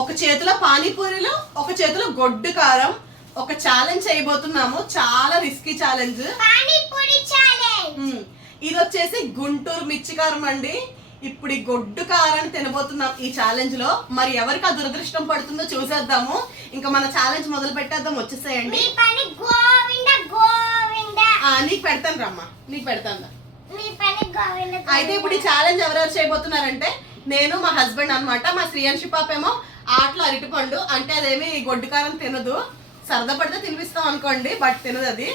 ఒక చేతిలో పానీపూరీలు, ఒక చేతిలో గొడ్డు కారం. ఒక ఛాలెంజ్ చేయబోతున్నాము, చాలా రిస్కీ ఛాలెంజ్. పానీపూరి ఛాలెంజ్. ఇది వచ్చేసి గుంటూరు మిర్చి కారం అండి. ఇప్పుడు ఈ గొడ్డు కారాన్ని తినబోతున్నాం ఈ ఛాలెంజ్ లో. మరి ఎవరికి ఆ దురదృష్టం పడుతుందో చూసేద్దాము. ఇంకా మన ఛాలెంజ్ మొదలు పెట్టేద్దాం, వచ్చేసేయండి. నీకు పెడతాను రమ్మా, నీకు పెడతాను. అయితే ఇప్పుడు ఈ ఛాలెంజ్ ఎవరెవరు చేయబోతున్నారంటే నేను, మా హస్బెండ్ అన్నమాట. మా శ్రీయాన్షి పాప ఏమో ఆటలో అరటిపండు, అంటే అదేమి గొడ్డు కారం తినదు. సరదా పడితే తినిపిస్తాం అనుకోండి, బట్ తినదు అది.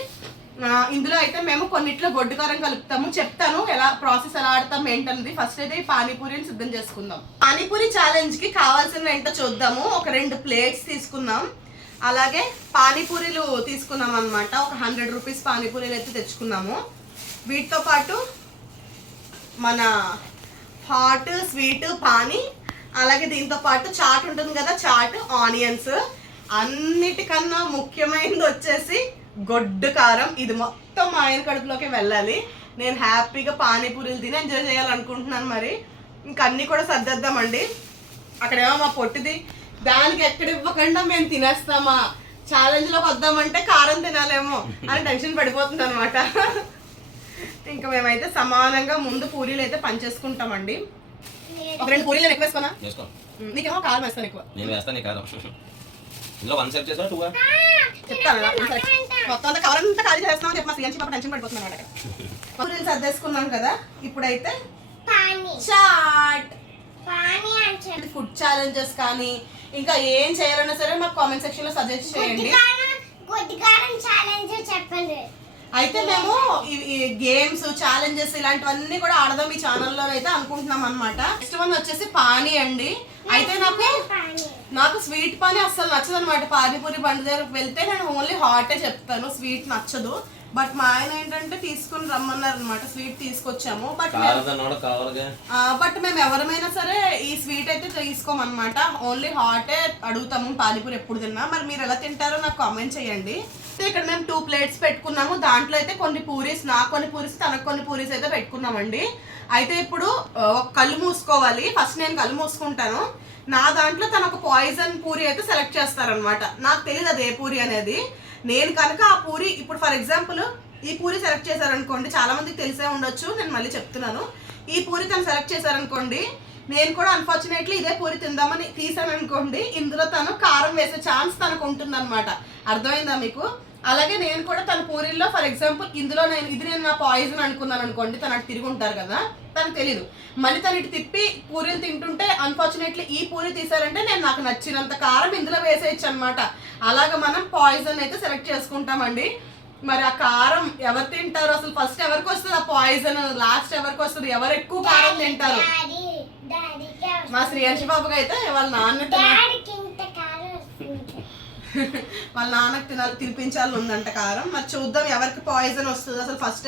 ఇందులో అయితే మేము కొన్నిట్లో గొడ్డు కారం కలుపుతాము. చెప్తాను ఎలా ప్రాసెస్ ఎలా ఆడతాం ఏంటన్నది. ఫస్ట్ అయితే ఈ పానీపూరిని సిద్ధం చేసుకుందాం. పానీపూరి ఛాలెంజ్ కి కావాల్సిన ఏంటో చూద్దాము. ఒక 2 ప్లేట్స్ తీసుకుందాం. అలాగే పానీపూరీలు తీసుకున్నాం అనమాట. ఒక 100 రూపీస్ పానీపూరీలు అయితే తెచ్చుకున్నాము. వీటితో పాటు మన హాట్ స్వీట్ పానీ, అలాగే దీంతో పాటు చాట్ ఉంటుంది కదా, చాట్, ఆనియన్స్. అన్నిటికన్నా ముఖ్యమైనది వచ్చేసి గొడ్డు కారం. ఇది మొత్తం మా ఆయన కడుపులోకి వెళ్ళాలి. నేను హ్యాపీగా పానీపూరీలు తిని ఎంజాయ్ చేయాలనుకుంటున్నాను. మరి ఇంకా అన్నీ కూడా సర్దేద్దామండి. అక్కడేమో మా పొట్టిది, దానికి ఎక్కడ ఇవ్వకుండా మేము తినేస్తామా, ఛాలెంజ్లోకి వద్దామంటే కారం తినాలేమో అని టెన్షన్ పడిపోతుంది అనమాట. ఇంకా మేమైతే సమానంగా ముందు పూరీలు అయితే పంచేసుకుంటామండి. ఒక 2 పూరీలు ఎక్కువ వేసుకోనా? నీకేమో కారం వేస్తాను ఎక్కువ. చెప్తాను మొత్తం అంతా కవర్ అంతా ఖాళీ చేస్తామని చెప్పి మా శ్రీయాన్షి పాప టెన్షన్ పడిపోతున్నాను అనమాట. పూరీలు సర్దేసుకున్నాం కదా, ఇప్పుడైతే చాట్, ఫుడ్ ఛాలెంజెస్ కానీ ఇంకా ఏం చేయాలన్నా సరే మాకు కామెంట్ సెక్షన్ లో సజెస్ట్ చేయండి. అయితే మేము ఈ గేమ్స్, ఛాలెంజెస్ ఇలాంటివన్నీ కూడా ఆడదాం ఈ ఛానల్లో అయితే అనుకుంటున్నాం అనమాట. నెక్స్ట్ వన్ వచ్చేసి పానీ అండి. అయితే నాకు స్వీట్ పానీ అస్సలు నచ్చదు అనమాట. పానీపూరి బండి దగ్గరకు వెళ్తే నేను ఓన్లీ హాటే చెప్తాను, స్వీట్ నచ్చదు. బట్ మా ఆయన ఏంటంటే తీసుకుని రమ్మన్నారు అనమాట, స్వీట్ తీసుకొచ్చాము. బట్ మేము ఎవరమైనా సరే ఈ స్వీట్ అయితే తీసుకోమన్నమాట, ఓన్లీ హాటే అడుగుతాము పానీపూరి ఎప్పుడు తిన్నా. మరి మీరు ఎలా తింటారో నాకు కామెంట్ చేయండి. ఇక్కడ మేము 2 ప్లేట్స్ పెట్టుకున్నాము. దాంట్లో అయితే కొన్ని పూరీస్, నాకు కొన్ని పూరీస్, తనకు కొన్ని పూరీస్ అయితే పెట్టుకున్నామండి. అయితే ఇప్పుడు ఒక కళ్ళు మూసుకోవాలి. ఫస్ట్ నేను కళ్ళు మూసుకుంటాను. నా దాంట్లో తన ఒక పాయిజన్ పూరి అయితే సెలెక్ట్ చేస్తారనమాట. నాకు తెలియదు అది ఏ పూరి అనేది. నేను కనుక ఆ పూరి, ఇప్పుడు ఫర్ ఎగ్జాంపుల్ ఈ పూరి సెలెక్ట్ చేశారనుకోండి, చాలా మందికి తెలిసే ఉండొచ్చు, నేను మళ్ళీ చెప్తున్నాను. ఈ పూరి తను సెలెక్ట్ చేశారనుకోండి, నేను కూడా అన్ఫార్చునేట్లీ ఇదే పూరి తిందామని తీసాను అనుకోండి, ఇందులో తను కారం వేసే ఛాన్స్ తనకు ఉంటుంది అనమాట. అర్థమైందా మీకు? అలాగే నేను కూడా తన పూరీల్లో ఫర్ ఎగ్జాంపుల్ ఇందులో నేను నా పాయిజన్ అనుకున్నాను అనుకోండి, తను అటు తిరిగి ఉంటారు కదా, తనకు తెలీదు. మళ్ళీ తను ఇటు తిప్పి పూరీలు తింటుంటే అన్ఫార్చునేట్లీ ఈ పూరి తీసారంటే నేను నాకు నచ్చినంత కారం ఇందులో వేసేయచ్చు అనమాట. అలాగ మనం పాయిజన్ అయితే సెలెక్ట్ చేసుకుంటామండి. మరి ఆ కారం ఎవరు తింటారు అసలు? ఫస్ట్ ఎవరికి వస్తుంది ఆ పాయిజన్, లాస్ట్ ఎవరికి వస్తుంది? ఎవరు ఎక్కువ కారం తింటారు? మా శ్రీయాన్షి బాబుకి అయితే వాళ్ళ నాన్నకి తినిపించాలని ఉందంట కారం. మరి చూద్దాం ఎవరికి పాయిజన్ వస్తుంది అసలు, ఫస్ట్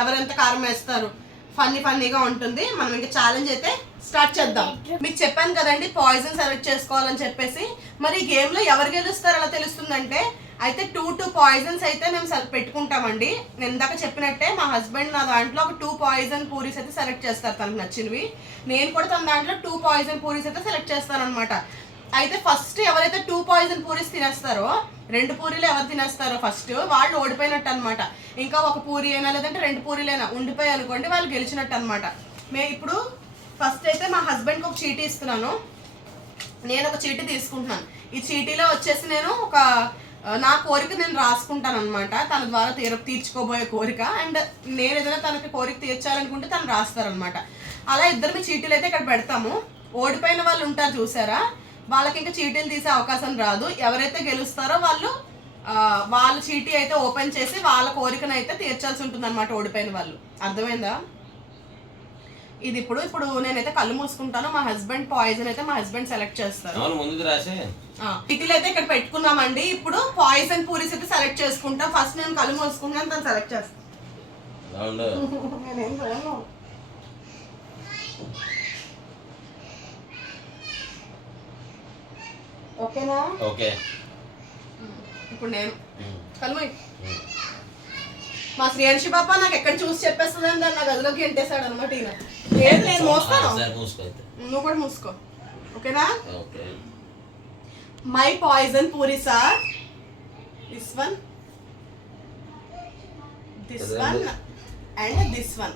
ఎవరెంత కారం వేస్తారు. ఫన్నీగా ఉంటుంది. మనం ఇంకా ఛాలెంజ్ అయితే స్టార్ట్ చేద్దాం. మీకు చెప్పాను కదండి పాయిజన్ సెలెక్ట్ చేసుకోవాలని చెప్పేసి. మరి ఈ గేమ్ లో ఎవరు గెలుస్తారు ఎలా తెలుస్తుందంటే, అయితే 2 పాయిజన్స్ అయితే మేము పెట్టుకుంటామండి. నేను ఇందాక చెప్పినట్టే మా హస్బెండ్ నా దాంట్లో ఒక 2 పాయిజన్ పూరీస్ అయితే సెలెక్ట్ చేస్తారు తనకు నచ్చినవి. నేను కూడా తన దాంట్లో 2 పాయిజన్ పూరీస్ అయితే సెలెక్ట్ చేస్తాను అనమాట. అయితే ఫస్ట్ ఎవరైతే 2 పాయిజన్ పూరీస్ తినేస్తారో, 2 పూరీలు ఎవరు తినేస్తారో ఫస్ట్ వాళ్ళు ఓడిపోయినట్టు అనమాట. ఇంకా ఒక పూరి అయినా లేదంటే 2 పూరీలైనా ఉండిపోయి అనుకోండి, వాళ్ళు గెలిచినట్టు అనమాట. మేము ఇప్పుడు ఫస్ట్ అయితే మా హస్బెండ్కి ఒక చీటీ ఇస్తున్నాను. నేను ఒక చీటీ తీసుకుంటున్నాను. ఈ చీటీలో వచ్చేసి నేను నా కోరిక నేను రాసుకుంటాను అనమాట. తన ద్వారా తీర్చుకోబోయే కోరిక, అండ్ నేను ఏదైనా తనకి కోరిక తీర్చాలనుకుంటే తను రాస్తారనమాట. అలా ఇద్దరు మీ చీటీలు అయితే ఇక్కడ పెడతాము. ఓడిపోయిన వాళ్ళు ఉంటారు చూసారా, వాళ్ళకి ఇంకా చీటీలు తీసే అవకాశం రాదు. ఎవరైతే గెలుస్తారో వాళ్ళ చీటీ అయితే ఓపెన్ చేసి వాళ్ళ కోరికను అయితే తీర్చాల్సి ఉంటుంది అనమాట, ఓడిపోయిన వాళ్ళు. అర్థమైందా? ఇది ఇప్పుడు నేనైతే కళ్ళు మూసుకుంటాను. మా హస్బెండ్ పాయిజన్ అయితే మా హస్బెండ్ సెలెక్ట్ చేస్తారు. చీటీలు అయితే ఇక్కడ పెట్టుకున్నామండి. ఇప్పుడు పాయిజన్ పూరీస్ అయితే సెలెక్ట్ చేసుకుంటాం. ఫస్ట్ నేను కళ్ళు మూసుకుంటాను, తను సెలెక్ట్ చేస్తాను. ఓకేనా? ఓకే. ఇప్పుడు నేను కలుమై మా శ్రీయాన్షి బాబా నాకు ఎక్కడ చూసి చెప్పేస్తుందని దాన్ని నా గదిలోకి ఎంటేసాడు అనమాట. ఈయన నేను మోస్తాను, నువ్వు కూడా మూసుకో. ఓకేనా? My poison puris are this one and this one.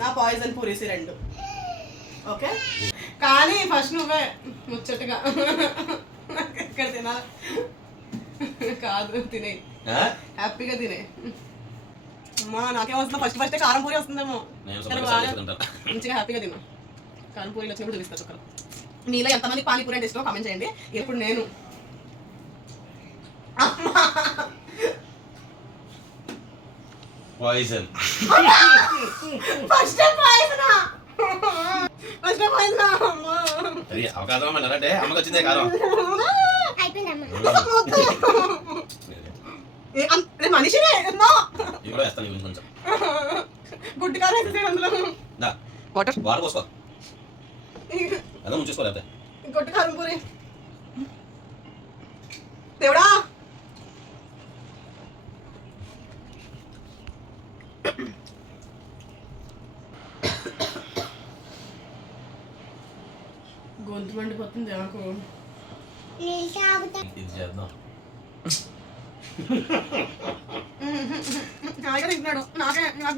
నా పాయిజన్ పూరీస్ రెండు. ఓకే, కానీ ఫస్ట్ నువ్వే ముచ్చటగా ఎక్కడ తినాలి కాదు, తినే హ్యాపీగా తినే. అమ్మా నాకేం వస్తుందో ఫస్ట్ కారం పూరి వస్తుందేమో. మంచిగా హ్యాపీగా తిన్నా. కారం పూరీలు వచ్చినప్పుడు చూపిస్తా చుక్కలు. మీలో ఎంతమంది పానీపూరి అంటే ఇష్టమో కామెంట్ చేయండి. ఇప్పుడు నేను పాయిజన్ ఫస్ట్ పాయిజనా అది అవకాశం అంటే అమ్మకి వచ్చిందే కారం. మనిషినే ఇవి కూడా వేస్తాను కొంచెం గుడ్డి కారం వేసేసాడు అందులో. వాటర్ పోసుకో, అదే ముంచేసుకోలేకపోతే గుడ్డి కారం పూరి. దేవుడా గొంతు మండిపోతుంది నాకు. ఇది చేద్దాం. నాకే తింటున్నాడు.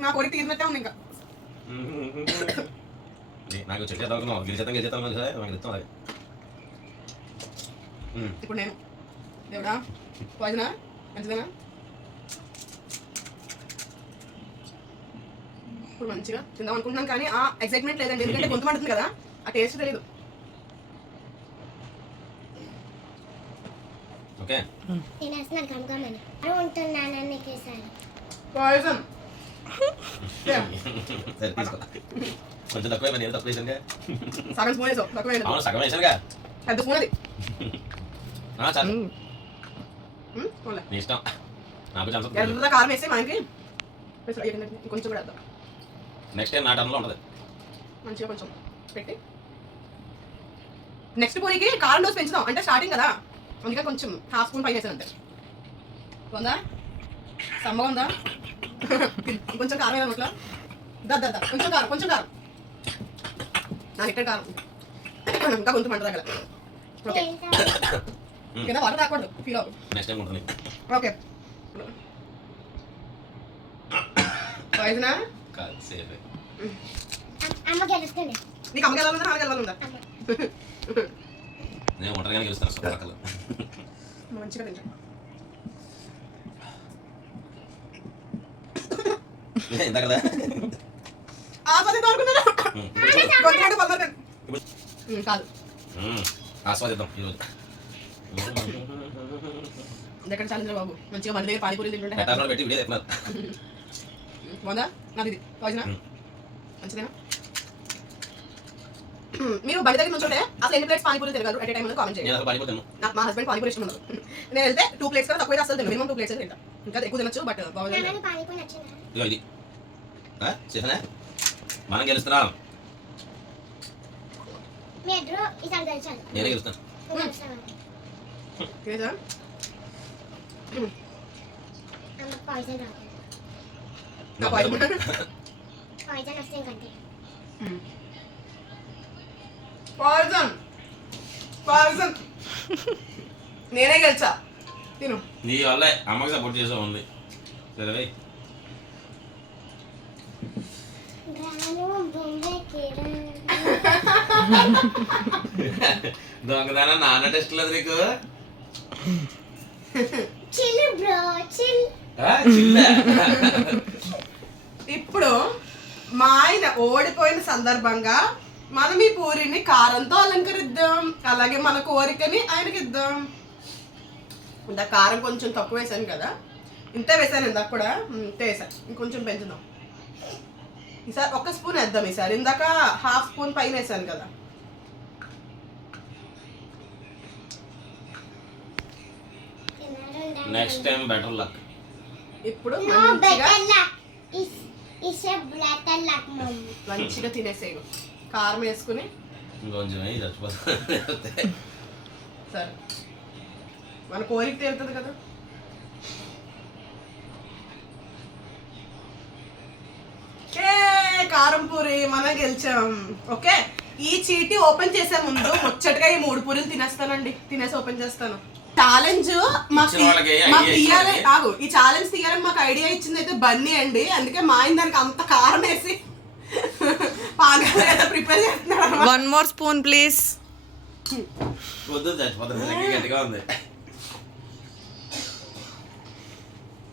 నా కోరిక తీరినట్టే ఉంది ఇంకా. నాకు చెట్టు చేద్దాం గెలిచేద్దాం నాకు ఇస్తాం అది. ఇప్పుడు నేను దేవుడా పాయిజనా మంచిదేనా? ఇప్పుడు మంచిగా తిందాం అనుకుంటున్నాను కానీ ఆ ఎక్సైట్మెంట్ లేదండి, ఎందుకంటే గొంతు మండుతుంది కదా, ఆ టేస్ట్ తెలియదు. ఓకే పాయిజన్ సరే తీసుకో. కొంచెం తక్కువ నేను తక్కువ వేసానుగా. సగం స్పూన్ వేసావు, తక్కువ అవును సగం వేసానుగా. పెద్ద స్పూన్ అది. చాలు నీ ఇష్టం. నాకు ఛాన్స్ ఎర్ర కారం వేసి మనకి కొంచెం కూడా వేద్దాం. నెక్స్ట్ టైం నా టర్న్లో ఉంటుంది. మంచిగా కొంచెం పెట్టి నెక్స్ట్ పూరికి కారం డోస్ పెంచుదాం, అంటే స్టార్టింగ్ కదా, అందుకే కొంచెం హాఫ్ స్పూన్ పైన వేసాను అంతే. ఉందా సమ్మగా ఉందా? కొంచెం కారం వేద్దాం అట్లా. దద్దా కొంచెం కారం నాకు ఇక్కడ కారం ఇంకా కొంచెం మంట తగ్గల. ఓకే కింద వాటర్ తాకూడదు, ఫీల్ అవ్వదు. నెక్స్ట్ టైం ఉంటుంది. ఓకే పాయిజనా కాదు సేఫ్. నీకు అమ్మకి వెళ్ళాలందా నాన్నకి వెళ్ళాలందా? నేను ఒంటరిగానే గెలుస్తాను పక్కలు. మంచిగా తింటా. ఇంత కదా కాదు ఆస్వాదిద్దాం ఈరోజు. ఎక్కడ ఛాలెంజ్ బాబు, మంచిగా మన దగ్గర పానీపూరి తింటుంటే పెట్టి వీడియో చెప్తున్నారు. బాగుందా? నాది ఇది పాయిజనా మంచిదేనా? మీరు బడి దగ్గర నుంచుంటే అసలు ఎన్ని ప్లేట్స్ పానీపూరి తిరగారు ఎట్ ఏ టైం కామెంట్ చేయండి. నాకు మా హస్బెండ్ పానీపూరి ఇష్టం ఉండదు. నేను వెళ్తే 2 ప్లేట్స్ కదా తక్కువ అసలు తిను, మినిమం 2 ప్లేట్స్ తింటా. ఇంకా ఎక్కువ తినొచ్చు బట్ బాగుంది. ఇది చేసానే మనం గెలుస్తున్నాం. నేనే గెలుస్తాను. నేనే గెలిచా. తిను. నీ వల్లే అమ్మకి సపోర్ట్ చేసా ఉంది. సరే దొంగదానా నాన్న టెస్ట్ లేదు నీకు. ఇప్పుడు మా ఆయన ఓడిపోయిన సందర్భంగా మనం ఈ పూరిని కారంతో అలంకరిద్దాం, అలాగే మన కోరికని ఆయనకి ఇద్దాం. ఇంత కారం కొంచెం తక్కువ వేసాను కదా, ఇంతే వేసాను ఇందాక కూడా, ఇంతే వేసాను, ఇంకొంచెం పెంచుదాం. ఈసారి 1 స్పూన్ వేద్దాం. ఈసారి ఇందాక హాఫ్ స్పూన్ పైన వేసాను కదా. Next time better luck. ఇప్పుడు మంచిగా తినేసేయు. కారం వేసుకుని ఇంకొంచెం చచ్చిపోతా. సరే మన కోరిక తీరుతుంది కదా. కారం పూరి మనం గెలిచాం. ఓకే ఈ చీటీ ఓపెన్ చేసే ముందు ముచ్చటగా ఈ 3 పూరీలు తినేస్తానండి. తినేసి ఓపెన్ చేస్తాను. ఛాలెంజ్ కాదు, ఈ ఛాలెంజ్ తీయాలని మాకు ఐడియా ఇచ్చింది అయితే బన్నీ అండి. అందుకే మా ఆయన దానికి అంత కారం వేసి పాగా ప్రిపేర్ చేస్తున్నాడు. 1 more spoon ప్లీజ్. వద్దు చచ్చిపోతుంది, గట్టిగా ఉంది.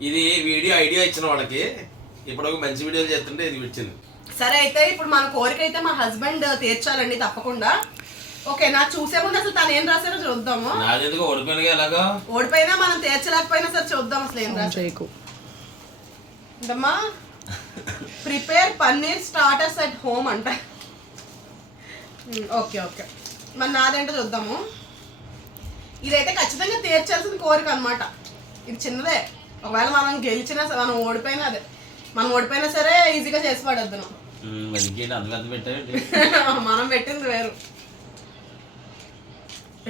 ఇది వీడియో ఐడియా ఇచ్చిన వాళ్ళకి ఇప్పుడు ఒక మంచి వీడియోలు చేస్తుంటే ఇది వచ్చింది. సరే అయితే ఇప్పుడు మన కోరిక అయితే మా హస్బెండ్ తీర్చాలండి తప్పకుండా. ఓకే, నాకు చూసే ముందు అసలు తను ఏం రాశారో చూద్దాము. నాదెందుకు ఓడిపోయినగా ఎలాగో ఓడిపోయినా మనం తీర్చలేకపోయినా సరే చూద్దాం అసలు ఏం రాశారు. ఏంటమ్మా, prepare paneer starters at home అంట. ఓకే ఓకే, మరి నాదేంటో చూద్దాము. ఇదైతే ఖచ్చితంగా తీర్చాల్సిన కోరిక అనమాట. ఇది చిన్నదే, ఒకవేళ మనం గెలిచినా మనం ఓడిపోయినా అదే, మనం ఓడిపోయినా సరే ఈజీగా చేసి పడద్దు. మనం పెట్టింది వేరు.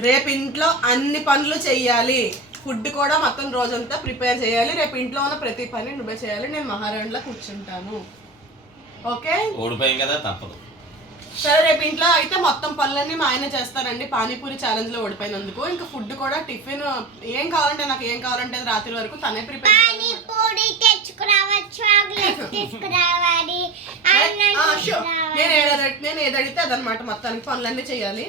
రేపు ఇంట్లో అన్ని పనులు చెయ్యాలి, ఫుడ్ కూడా మొత్తం రోజంతా ప్రిపేర్ చేయాలి. రేపు ఇంట్లో ఉన్న ప్రతి పని నువ్వే చేయాలి, నేను మహారాణిలా కూర్చుంటాను. ఓకే, ఓడిపోయాం కదా తప్పదు. సరే, రేపు ఇంట్లో అయితే మొత్తం పనులన్నీ మా ఆయన చేస్తారండి. పానీపూరి ఛాలెంజ్ లో ఓడిపోయినందుకు. ఇంకా ఫుడ్ కూడా టిఫిన్ ఏం కావాలంటే నాకు ఏం కావాలంటే రాత్రి వరకు తనే ప్రిపేర్ పానీపూరి తెచ్చుకురావాలి, చాక్లెట్ తీసుకురావాలి, నేను ఏది అడిగితే అదనమాట. మొత్తానికి పనులన్నీ చేయాలి.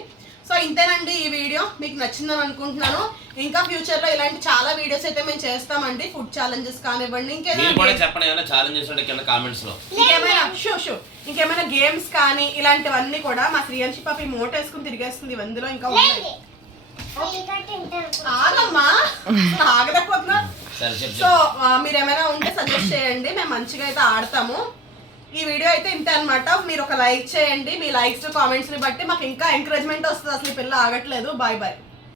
సో ఇంతేనండి ఈ వీడియో. మీకు నచ్చిందని అనుకుంటున్నాను. ఇంకా ఫ్యూచర్ లో ఇలాంటి చాలా వీడియోస్ అయితే మేము చేస్తామండి. ఫుడ్ ఛాలెంజెస్ కానివ్వండి, ఇంకేమైనా గేమ్స్ కానీ ఇలాంటివన్నీ కూడా. మా శ్రీయాంశి పాప మోట వేసుకుని తిరిగేస్తుంది ఇందులో. ఇంకా ఉన్నాయి, ఆగమ్మా ఆగలేకపోతున్నా. సో మీరు ఏమైనా ఉంటే సజెస్ట్ చేయండి, మేము మంచిగా అయితే ఆడతాము. ఈ వీడియో అయితే ఇంతే అనమాట. మీరు ఒక లైక్ చేయండి. మీ లైక్స్ కామెంట్స్ ని బట్టి మాకు ఇంకా ఎంకరేజ్మెంట్ వస్తుంది. అసలు ఈ పిల్ల ఆగట్లేదు. Bye bye.